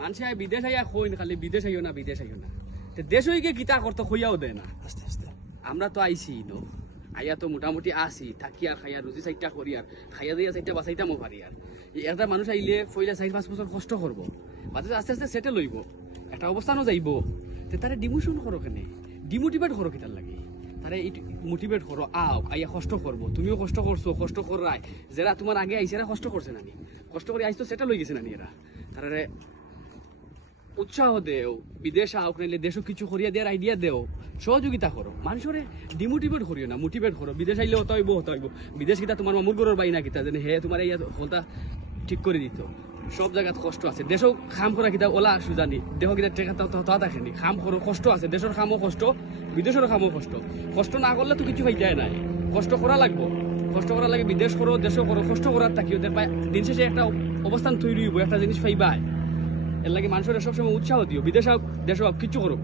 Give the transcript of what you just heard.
মানুষে বিদেশ আইয়া কইন খালি বিদেশ আইও না বিদেশ আইও না দেশ হইকে গীতা করতে খইয়াও দেয় না আস্তে আস্তে আমরা তো আইছি নো আইয়া তো মোটামুটি আসি থাকিয়া খাইয়া রুজি চাইটা করি আর খাইয়া দিয়া চাইটা বাঁচাইতামও পারি আর একটা মানুষ আইলে ফইলা 4-5 বছর কষ্ট করবো বাদে আস্তে আস্তে সেটেল হইব একটা অবস্থানও যাইব তারে ডিমোশন করো কেনে ডিমোটিভেট করো কিতার লাগে তারে মোটিভেট করো আও আইয়া কষ্ট করবো তুমিও কষ্ট করছো কষ্ট করাই যারা তোমার আগে আইসে এরা কষ্ট করছে নানি কষ্ট করে আইস তো সেটেল হয়ে গেছে নানি এরা তারে উৎসাহ দেও বিদেশ আউক নাইলে দেশও কিছু করিয়া দেওয়ার আইডিয়া দেও সহযোগিতা করো মানুষরে ডিমোটিভেট করিও না মোটিভেট করো বিদেশ আইলে হতে হইব বিদেশ কিতা তোমার মামুর গরুর বাই না কিতা জানি হে তোমার এই হলতা ঠিক করে দিত সব জায়গাত কষ্ট আছে দেশও খাম করা কিতা ওলা সুজানি দেহ কিতা টেকা তা দেখেনি খাম করো কষ্ট আছে দেশের খামও কষ্ট বিদেশের খামও কষ্ট কষ্ট না করলে তো কিছু হয়ে যায় নাই কষ্ট করা লাগবো কষ্ট করা লাগে বিদেশ করো দেশও করো কষ্ট করার থাকিও দেখবা দিন শেষে একটা অবস্থান তৈরি হইব একটা জিনিস পাইবাই এর লাগে মানুষের সবসময় উৎসাহ দিও বিদেশ হোক দেশ হোক কিছু করো